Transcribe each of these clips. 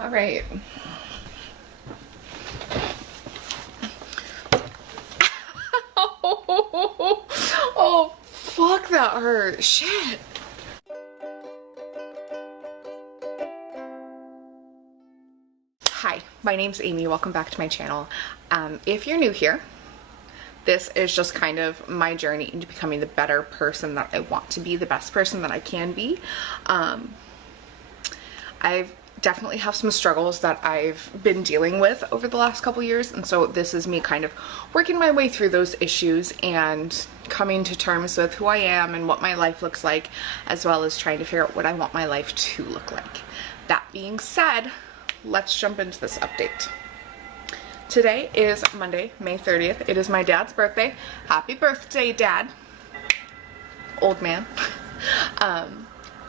All right. Oh, fuck, that hurt. Shit. Hi, my name's Amy. Welcome back to my channel. If you're new here, this is just kind of my journey into becoming the better person that I want to be, the best person that I can be. I've definitely have some struggles that I've been dealing with over the last couple years, and so this is me kind of working my way through those issues and coming to terms with who I am and what my life looks like, as well as trying to figure out what I want my life to look like. That being said, let's jump into this update. Today is Monday, May 30th. It is my dad's birthday. Happy birthday, Dad. Old man.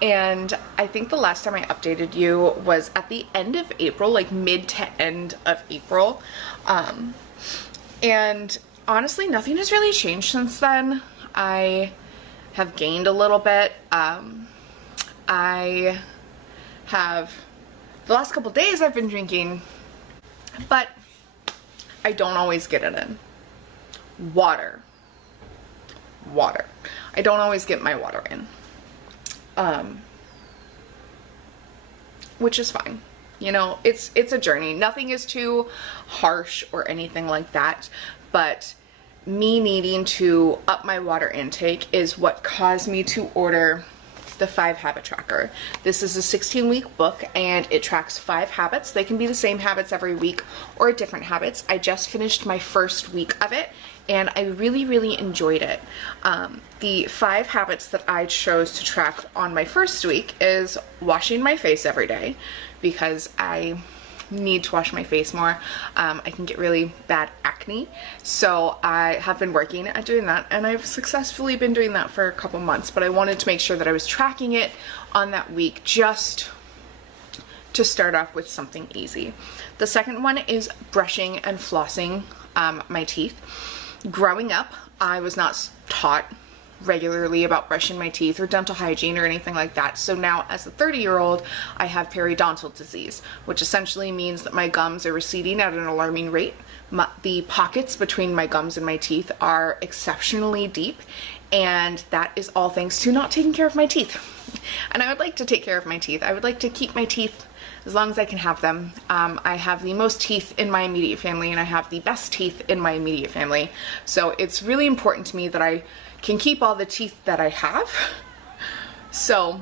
And I think the last time I updated you was at the end of April, like mid to end of April. And honestly, nothing has really changed since then. I have gained a little bit. I have, the last couple days I've been drinking, but I don't always get it in. Water. I don't always get my water in. Which is fine. You know, it's a journey. Nothing is too harsh or anything like that, but me needing to up my water intake is what caused me to order the 5 Habit Tracker. This is a 16-week book and it tracks 5 habits. They can be the same habits every week or different habits. I just finished my first week of it and I really enjoyed it. The 5 habits that I chose to track on my first week is washing my face every day, because I need to wash my face more. I can get really bad acne, so I have been working at doing that, and I've successfully been doing that for a couple months, but I wanted to make sure that I was tracking it on that week just to start off with something easy. The second one is brushing and flossing my teeth. Growing up, I was not taught regularly about brushing my teeth or dental hygiene or anything like that. So now as a 30-year-old, I have periodontal disease, which essentially means that my gums are receding at an alarming rate. The pockets between my gums and my teeth are exceptionally deep, and that is all thanks to not taking care of my teeth. And I would like to take care of my teeth. I would like to keep my teeth as long as I can have them. I have the most teeth in my immediate family, and I have the best teeth in my immediate family. So it's really important to me that I can keep all the teeth that I have. So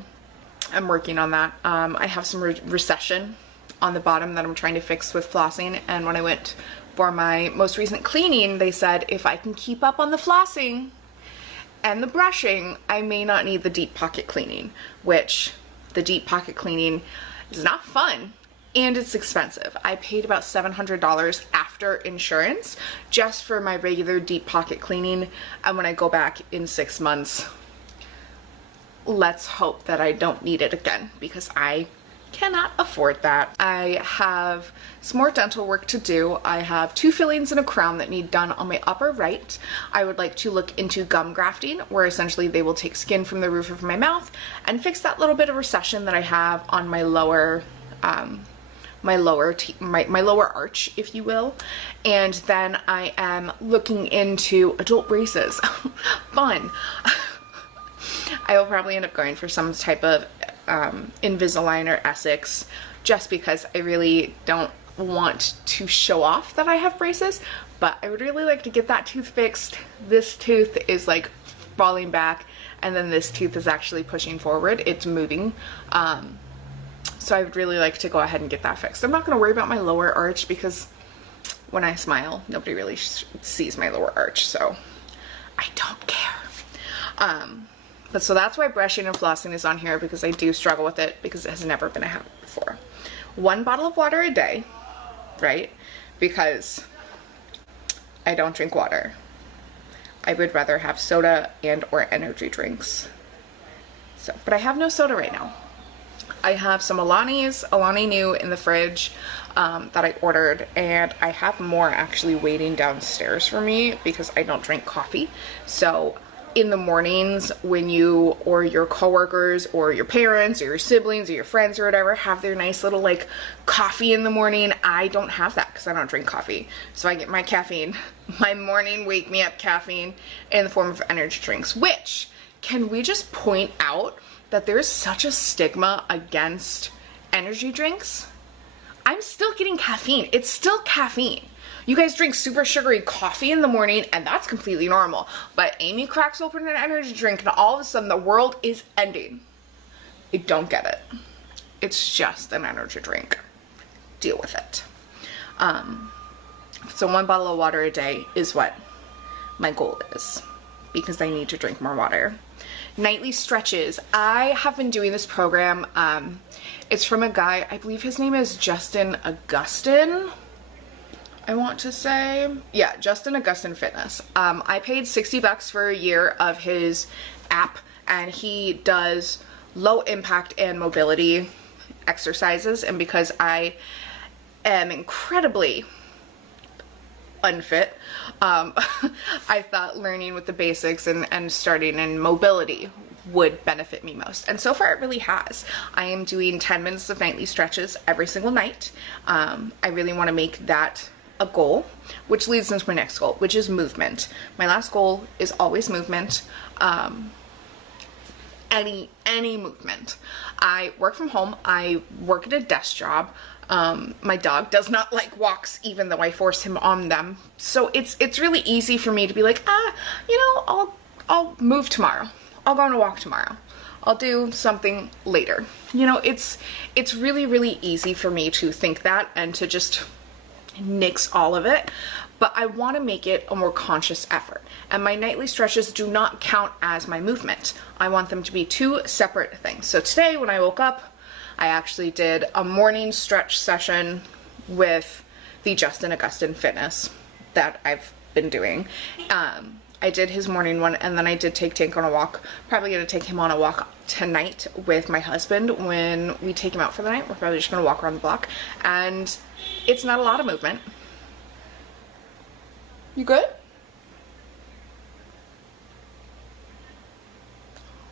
I'm working on that. I have some recession on the bottom that I'm trying to fix with flossing, and when I went for my most recent cleaning, they said if I can keep up on the flossing and the brushing, I may not need the deep pocket cleaning, which the deep pocket cleaning is not fun and it's expensive. I paid about $700 after insurance just for my regular deep pocket cleaning, and when I go back in 6 months, let's hope that I don't need it again, because I cannot afford that. I have some more dental work to do. I have 2 fillings and a crown that need done on my upper right. I would like to look into gum grafting, where essentially they will take skin from the roof of my mouth and fix that little bit of recession that I have on my lower my lower arch, if you will. And then I am looking into adult braces. Fun. I will probably end up going for some type of Invisalign or Essex, just because I really don't want to show off that I have braces, but I would really like to get that tooth fixed. This tooth is like falling back, and then this tooth is actually pushing forward. It's moving. So I would really like to go ahead and get that fixed. I'm not going to worry about my lower arch, because when I smile, nobody really sees my lower arch, so I don't care. But so that's why brushing and flossing is on here, because I do struggle with it, because it has never been a habit before. 1 bottle of water a day, right? Because I don't drink water. I would rather have soda and or energy drinks. So, but I have no soda right now. I have some Alani New in the fridge that I ordered, and I have more actually waiting downstairs for me because I don't drink coffee. So in the mornings when you or your coworkers or your parents or your siblings or your friends or whatever have their nice little like coffee in the morning. I don't have that because I don't drink coffee. So I get my caffeine, my morning wake me up caffeine in the form of energy drinks, which, can we just point out that there's such a stigma against energy drinks? I'm still getting caffeine. It's still caffeine. You guys drink super sugary coffee in the morning and that's completely normal. But Amy cracks open an energy drink and all of a sudden the world is ending. I don't get it. It's just an energy drink. Deal with it. So 1 bottle of water a day is what my goal is, because I need to drink more water. Nightly stretches. I have been doing this program. It's from a guy, I believe his name is Justin Augustin. I want to say, yeah, Justin Augustin Fitness. I paid $60 for a year of his app, and he does low impact and mobility exercises. And because I am incredibly unfit, I thought learning with the basics and starting in mobility would benefit me most. And so far it really has. I am doing 10 minutes of nightly stretches every single night. I really want to make that a goal, which leads into my next goal, which is movement. My last goal is always movement. Any movement. I work from home. I work at a desk job. My dog does not like walks, even though I force him on them. So it's really easy for me to be like, I'll move tomorrow. I'll go on a walk tomorrow. I'll do something later. It's really, really easy for me to think that and to just nix all of it, but I want to make it a more conscious effort. And my nightly stretches do not count as my movement. I want them to be two separate things. So today when I woke up, I actually did a morning stretch session with the Justin Augustin Fitness that I've been doing. I did his morning one, and then I did take Tank on a walk. Probably going to take him on a walk tonight with my husband. When we take him out for the night, we're probably just going to walk around the block. And it's not a lot of movement. You good?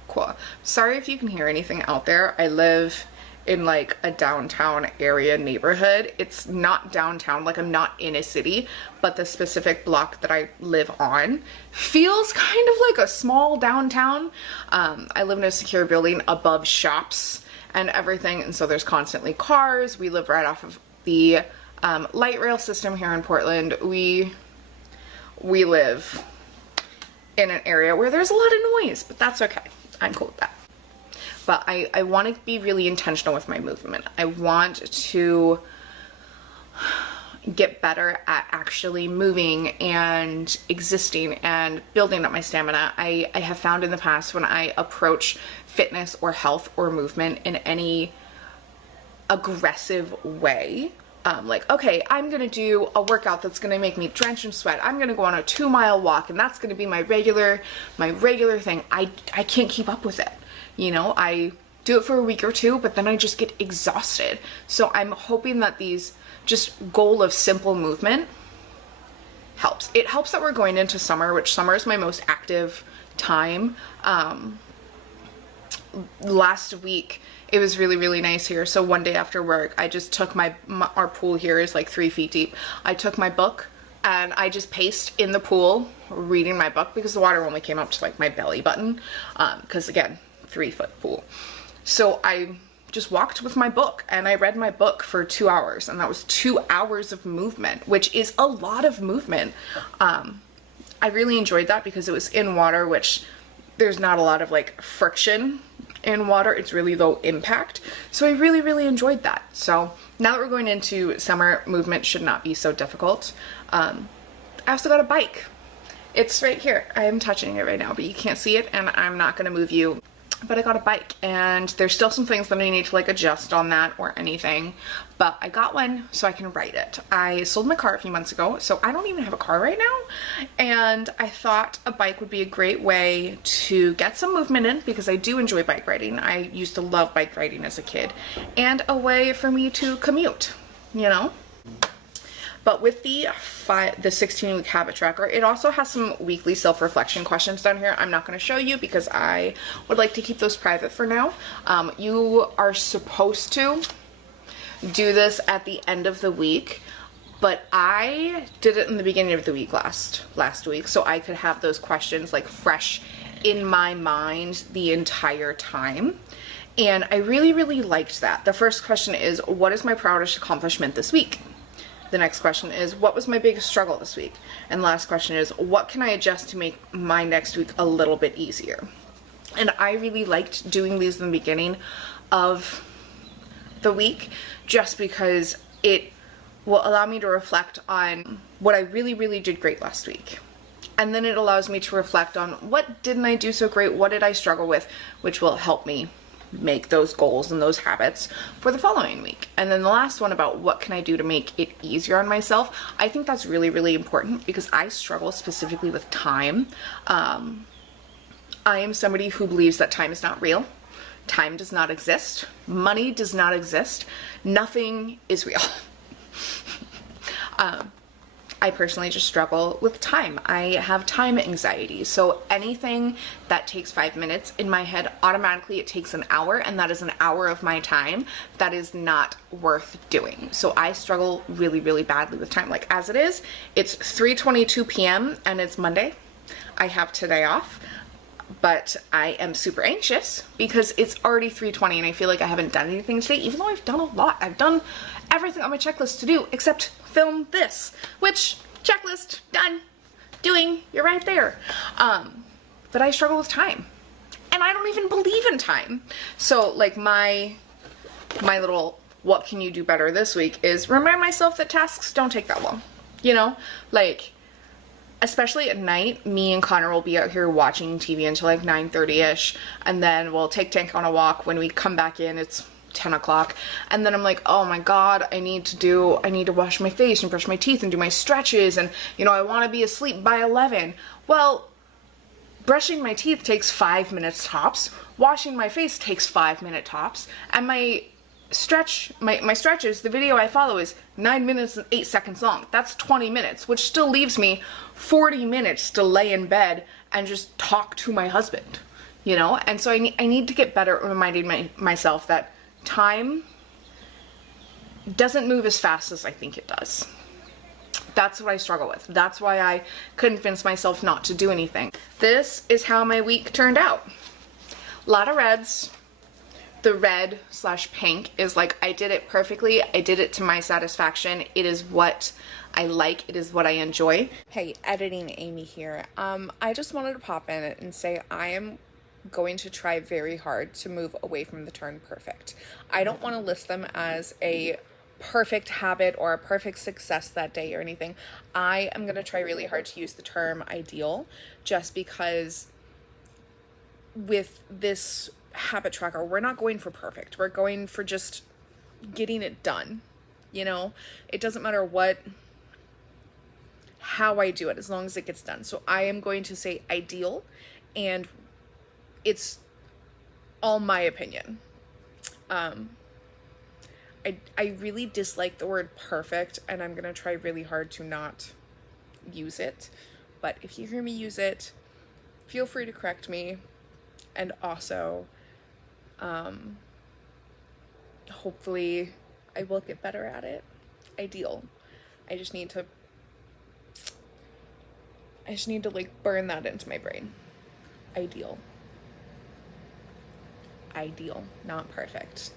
Cool. Sorry if you can hear anything out there. I live in like a downtown area neighborhood. It's not downtown, like I'm not in a city, but the specific block that I live on feels kind of like a small downtown. I live in a secure building above shops and everything, and so there's constantly cars. We live right off of the light rail system here in Portland. We live in an area where there's a lot of noise, but that's okay. I'm cool with that. But I want to be really intentional with my movement. I want to get better at actually moving and existing and building up my stamina. I have found in the past when I approach fitness or health or movement in any aggressive way, like, okay, I'm gonna do a workout that's gonna make me drench in sweat. I'm gonna go on a 2-mile walk, and that's gonna be my regular thing. I can't keep up with it. I do it for a week or two, but then I just get exhausted. So I'm hoping that these just goal of simple movement helps. It helps that we're going into summer, which summer is my most active time. Last week it was really, really nice here. So one day after work, I just took our pool here is like 3 feet deep. I took my book and I just paced in the pool reading my book, because the water only came up to like my belly button, because again, 3-foot pool. So I just walked with my book and I read my book for 2 hours, and that was 2 hours of movement, which is a lot of movement. I really enjoyed that because it was in water, which there's not a lot of like friction in water. It's really low impact. So I really, really enjoyed that. So now that we're going into summer, movement should not be so difficult. I also got a bike. It's right here. I am touching it right now, but you can't see it, and I'm not going to move you. But I got a bike, and there's still some things that I need to like adjust on that or anything, but I got one so I can ride it. I sold my car a few months ago, so I don't even have a car right now, and I thought a bike would be a great way to get some movement in, because I do enjoy bike riding. I used to love bike riding as a kid, and a way for me to commute, But with the 16-week habit tracker, it also has some weekly self-reflection questions down here. I'm not going to show you because I would like to keep those private for now. You are supposed to do this at the end of the week, but I did it in the beginning of the week last week, so I could have those questions like fresh in my mind the entire time. And I really, really liked that. The first question is, what is my proudest accomplishment this week? The next question is, what was my biggest struggle this week? And the last question is, what can I adjust to make my next week a little bit easier? And I really liked doing these in the beginning of the week just because it will allow me to reflect on what I really, really did great last week. And then it allows me to reflect on what didn't I do so great, what did I struggle with, which will help me make those goals and those habits for the following week. And then the last one about what can I do to make it easier on myself. I think that's really, really important because I struggle specifically with time. I am somebody who believes that time is not real. Time does not exist. Money does not exist. Nothing is real. I personally just struggle with time. I have time anxiety. So anything that takes 5 minutes in my head, automatically it takes an hour, and that is an hour of my time that is not worth doing. So I struggle really, really badly with time. Like as it is, it's 3:22 p.m. and it's Monday. I have today off, but I am super anxious because it's already 3:20 and I feel like I haven't done anything today, even though I've done a lot. I've done everything on my checklist to do except film this, which checklist done, doing, you're right there. But I struggle with time and I don't even believe in time. So like my little what can you do better this week is remind myself that tasks don't take that long, you know, like especially at night, me and Connor will be out here watching TV until like 9:30ish, and then we'll take Tank on a walk. When we come back in, it's 10 o'clock, and then I'm like, oh my god, I need to wash my face and brush my teeth and do my stretches, and you know, I want to be asleep by 11. Well, brushing my teeth takes 5 minutes tops, washing my face takes 5 minutes tops, and my stretches, the video I follow is 9 minutes and 8 seconds long. That's 20 minutes, which still leaves me 40 minutes to lay in bed and just talk to my husband, you know? And so I need to get better at reminding myself that time doesn't move as fast as I think it does. That's what I struggle with. That's why I convince myself not to do anything. This is how my week turned out. A lot of reds. The red/pink is like, I did it perfectly. I did it to my satisfaction. It is what I like. It is what I enjoy. Hey, editing Amy here. I just wanted to pop in and say I am going to try very hard to move away from the term perfect. I don't want to list them as a perfect habit or a perfect success that day or anything. I am going to try really hard to use the term ideal, just because with this habit tracker, we're not going for perfect. We're going for just getting it done. You know, it doesn't matter how I do it, as long as it gets done. So I am going to say ideal, and it's all my opinion. I really dislike the word perfect, and I'm gonna try really hard to not use it. But if you hear me use it, feel free to correct me. And also, hopefully I will get better at it. Ideal. I just need to like burn that into my brain. Ideal. Ideal, not perfect.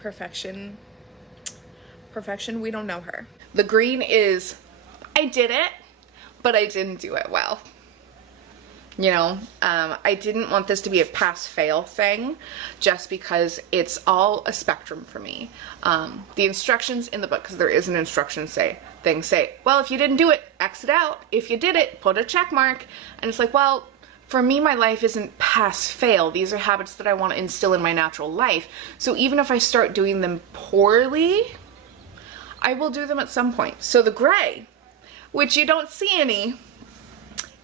Perfection, we don't know her. The green is, I did it, but I didn't do it well. You know, I didn't want this to be a pass-fail thing, just because it's all a spectrum for me. The instructions in the book, because there is an instruction say, well, if you didn't do it, X it out. If you did it, put a check mark. And it's like, well, for me, my life isn't pass-fail. These are habits that I want to instill in my natural life. So even if I start doing them poorly, I will do them at some point. So the gray, which you don't see any,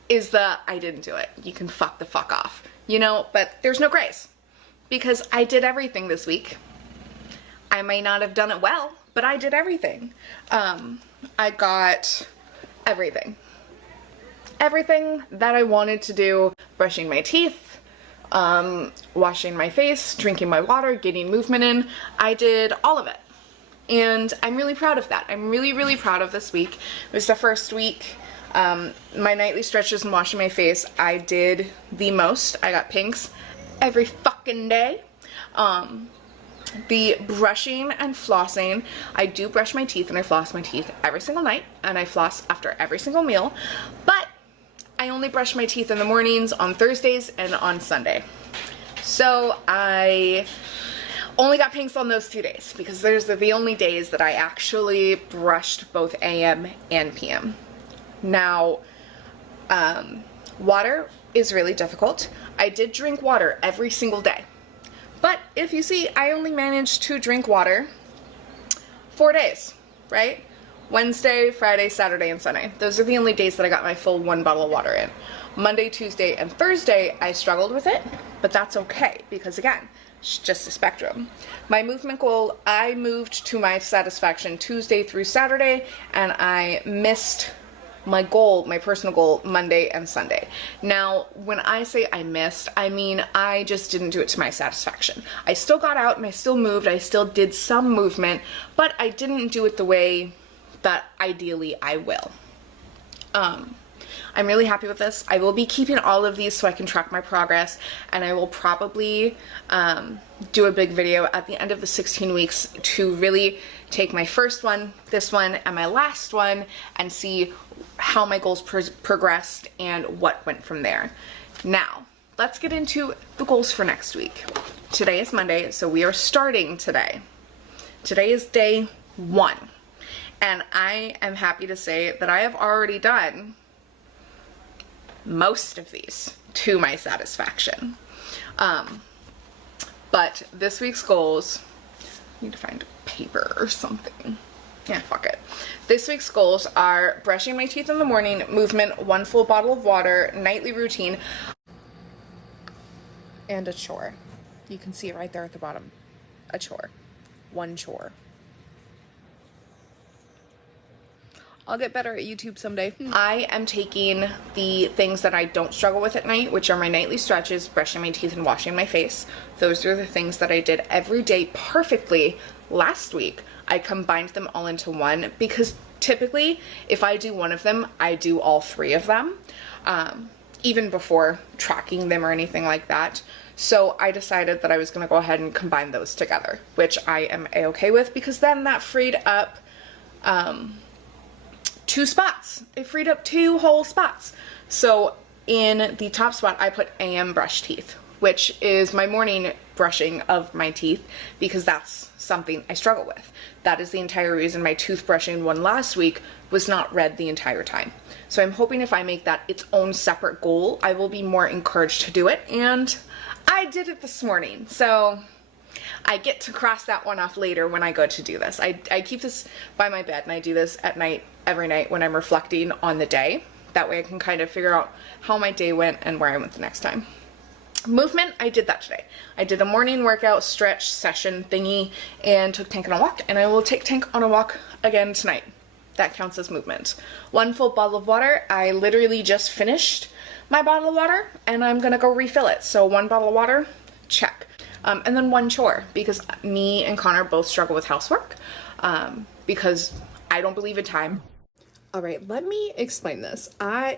is the I didn't do it. You can fuck the fuck off. You know, but there's no grace. Because I did everything this week. I may not have done it well, but I did everything. I got everything. Everything that I wanted to do. Brushing my teeth, washing my face, drinking my water, getting movement in. I did all of it. And I'm really proud of that. I'm really, really proud of this week. It was the first week. My nightly stretches and washing my face, I did the most. I got pinks every fucking day. The brushing and flossing, I do brush my teeth and I floss my teeth every single night, and I floss after every single meal, but I only brush my teeth in the mornings on Thursdays and on Sunday. So I only got pinks on those 2 days because those are the only days that I actually brushed both AM and PM. Now, water is really difficult. I did drink water every single day. But if you see, I only managed to drink water 4 days, right? Wednesday, Friday, Saturday, and Sunday. Those are the only days that I got my full 1 bottle of water in. Monday, Tuesday, and Thursday, I struggled with it, but that's okay because, again, it's just a spectrum. My movement goal, I moved to my satisfaction Tuesday through Saturday, and I missed my goal, my personal goal, Monday and Sunday. Now, when I say I missed, I mean I just didn't do it to my satisfaction. I still got out and I still moved, I still did some movement, but I didn't do it the way that ideally I will. I'm really happy with this. I will be keeping all of these so I can track my progress, and I will probably do a big video at the end of the 16 weeks to really take my first one, this one, and my last one and see how my goals progressed and what went from there. Now, let's get into the goals for next week. Today is Monday, so we are starting today. Today is day 1, and I am happy to say that I have already done most of these to my satisfaction. But this week's goals, I need to find paper or something. Yeah, fuck it. This week's goals are brushing my teeth in the morning, movement, 1 full bottle of water, nightly routine, and a chore. You can see it right there at the bottom. A chore. 1 chore. I'll get better at YouTube someday. I am taking the things that I don't struggle with at night, which are my nightly stretches, brushing my teeth, and washing my face. Those are the things that I did every day perfectly last week. I combined them all into one because typically if I do one of them, I do all 3 of them, even before tracking them or anything like that. So I decided that I was going to go ahead and combine those together, which I am a-okay with because then that freed up 2 spots. It freed up 2 whole spots. So in the top spot, I put AM brush teeth, which is my morning brushing of my teeth because that's something I struggle with. That is the entire reason my toothbrushing one last week was not red the entire time. So I'm hoping if I make that its own separate goal, I will be more encouraged to do it. And I did it this morning. So I get to cross that one off later when I go to do this. I keep this by my bed and I do this at night, every night when I'm reflecting on the day. That way I can kind of figure out how my day went and where I went the next time. Movement, I did that today. I did a morning workout stretch session thingy and took Tank on a walk, and I will take Tank on a walk again tonight. That counts as movement. 1 full bottle of water. I literally just finished my bottle of water and I'm gonna go refill it. So 1 bottle of water, check. And then 1 chore, because me and Connor both struggle with housework because I don't believe in time. All right, let me explain this.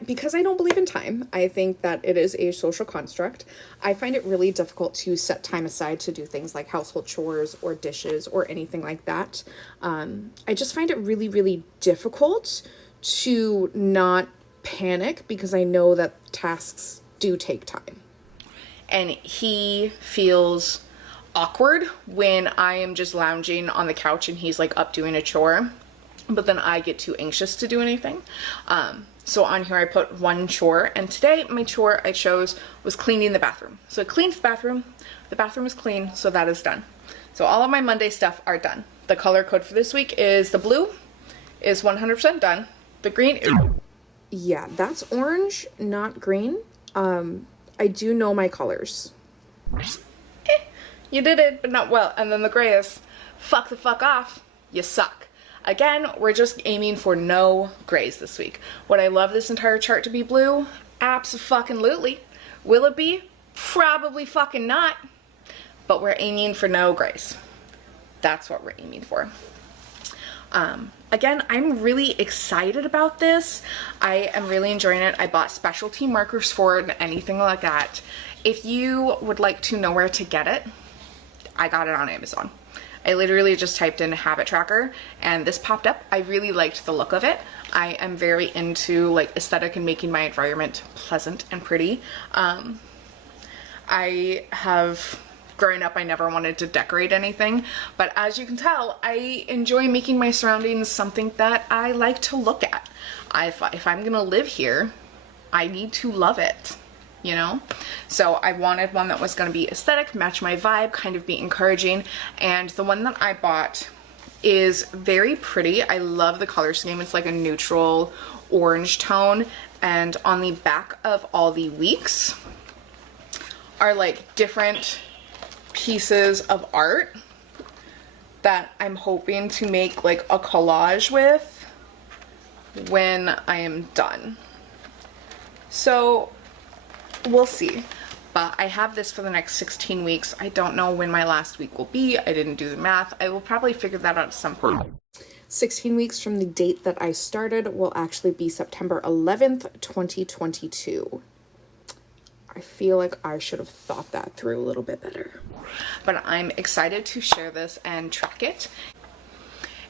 Because I don't believe in time, I think that it is a social construct. I find it really difficult to set time aside to do things like household chores or dishes or anything like that. I just find it really, really difficult to not panic because I know that tasks do take time. And he feels awkward when I am just lounging on the couch and he's like up doing a chore. But then I get too anxious to do anything. So on here I put 1 chore, and today my chore I chose was cleaning the bathroom. So I cleaned the bathroom is clean, so that is done. So all of my Monday stuff are done. The color code for this week is the blue is 100% done. The green is... Yeah, that's orange, not green. I do know my colors. You did it, but not well. And then the gray is fuck the fuck off. you suck. Again, we're just aiming for no grays this week. Would I love this entire chart to be blue? Abso-fucking-lutely. Will it be? Probably fucking not. But we're aiming for no grays. That's what we're aiming for. Again, I'm really excited about this. I am really enjoying it. I bought specialty markers for it and anything like that. If you would like to know where to get it, I got it on Amazon. I literally just typed in habit tracker and this popped up. I really liked the look of it. I am very into like aesthetic and making my environment pleasant and pretty. I have, growing up, I never wanted to decorate anything, but as you can tell, I enjoy making my surroundings something that I like to look at. If I'm gonna live here, I need to love it, you know? So I wanted one that was gonna be aesthetic, match my vibe, kind of be encouraging, and the one that I bought is very pretty. I love the color scheme. It's like a neutral orange tone, and on the back of all the weeks are like different pieces of art that I'm hoping to make like a collage with when I am done. So we'll see. But I have this for the next 16 weeks. I don't know when my last week will be. I didn't do the math. I will probably figure that out at some point. 16 weeks from the date that I started will actually be September 11th, 2022. I feel like I should have thought that through a little bit better. But I'm excited to share this and track it.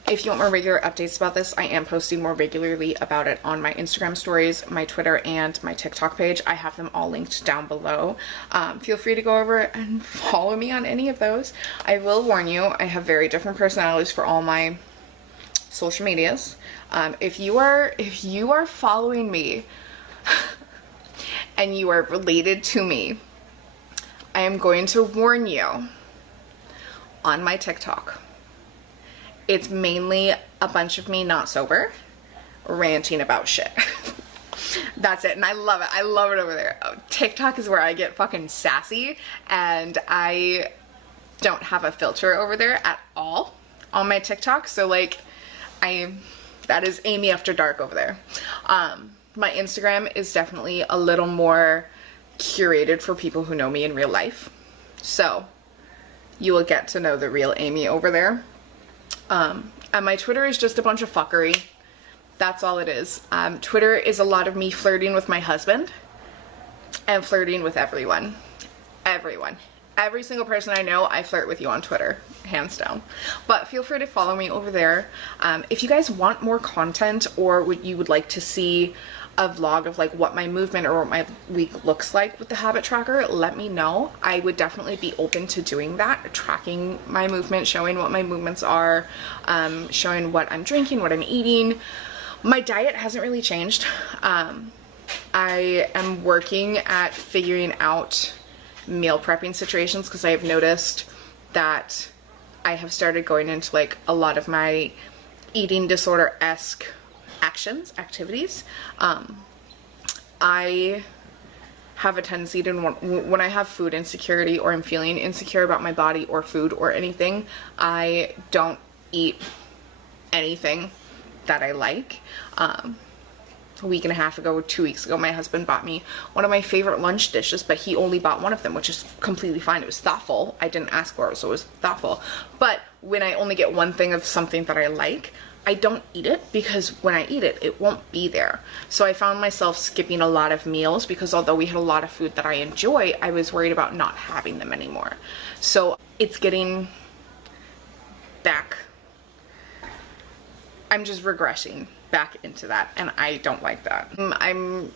If you want more regular updates about this, I am posting more regularly about it on my Instagram stories, my Twitter, and my TikTok page. I have them all linked down below. Feel free to go over and follow me on any of those. I will warn you, I have very different personalities for all my social medias. If you are following me and you are related to me, I am going to warn you on my TikTok. It's mainly a bunch of me not sober, ranting about shit. That's it, and I love it. I love it over there. TikTok is where I get fucking sassy, and I don't have a filter over there at all on my TikTok, so like, that is Amy After Dark over there. My Instagram is definitely a little more curated for people who know me in real life. So you will get to know the real Amy over there. And my Twitter is just a bunch of fuckery. That's all it is. Twitter is a lot of me flirting with my husband and flirting with everyone. Everyone. Every single person I know, I flirt with you on Twitter, hands down. But feel free to follow me over there. If you guys want more content or you would like to see a vlog of like what my movement or what my week looks like with the habit tracker, let me know. I would definitely be open to doing that, tracking my movement, showing what my movements are, showing what I'm drinking, what I'm eating. My diet hasn't really changed. I am working at figuring out meal prepping situations because I have noticed that I have started going into like a lot of my eating disorder-esque activities. I have a tendency to, when I have food insecurity or I'm feeling insecure about my body or food or anything, I don't eat anything that I like. A week and a half ago, 2 weeks ago, my husband bought me one of my favorite lunch dishes, but he only bought one of them, which is completely fine. It was thoughtful. I didn't ask for it, so it was thoughtful. But when I only get one thing of something that I like, I don't eat it because when I eat it, it won't be there. So I found myself skipping a lot of meals because although we had a lot of food that I enjoy, I was worried about not having them anymore. So it's getting back. I'm just regressing back into that, and I don't like that. I'm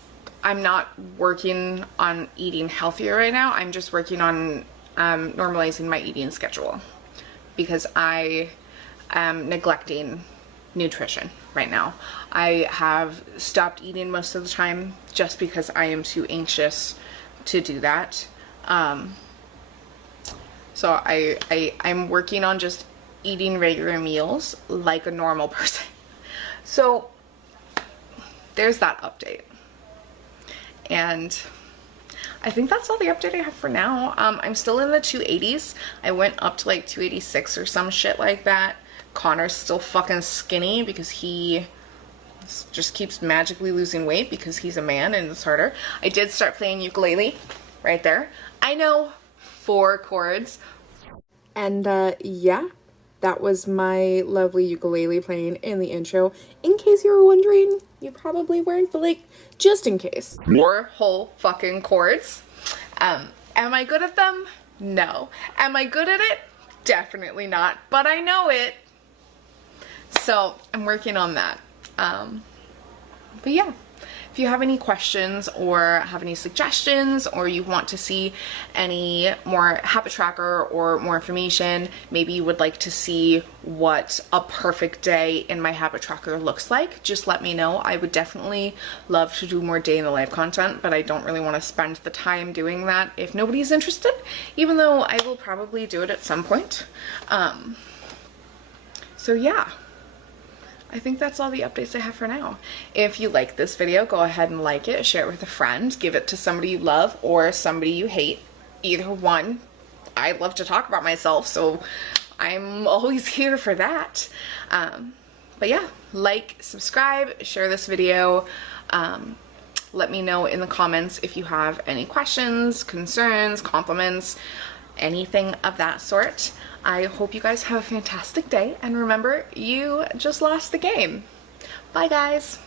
not working on eating healthier right now. I'm just working on normalizing my eating schedule because I am neglecting nutrition right now. I have stopped eating most of the time just because I am too anxious to do that. So I'm working on just eating regular meals like a normal person. So there's that update. And I think that's all the update I have for now. I'm still in the 280s. I went up to like 286 or some shit like that Connor's still fucking skinny because he just keeps magically losing weight because he's a man and it's harder. I did start playing ukulele right there. I know 4 chords. And yeah, that was my lovely ukulele playing in the intro. In case you were wondering, you probably weren't, but like, just in case. 4 whole fucking chords. Am I good at them? No. Am I good at it? Definitely not, but I know it. So I'm working on that. But yeah, if you have any questions or have any suggestions, or you want to see any more habit tracker or more information, maybe you would like to see what a perfect day in my habit tracker looks like, just let me know. I would definitely love to do more day in the life content, but I don't really want to spend the time doing that if nobody's interested, even though I will probably do it at some point. So yeah. I think that's all the updates I have for now. If you like this video, go ahead and like it, share it with a friend, give it to somebody you love or somebody you hate. Either one. I love to talk about myself, so I'm always here for that. But yeah, like, subscribe, share this video. Let me know in the comments if you have any questions, concerns, compliments, anything of that sort. I hope you guys have a fantastic day, and remember, you just lost the game. Bye guys!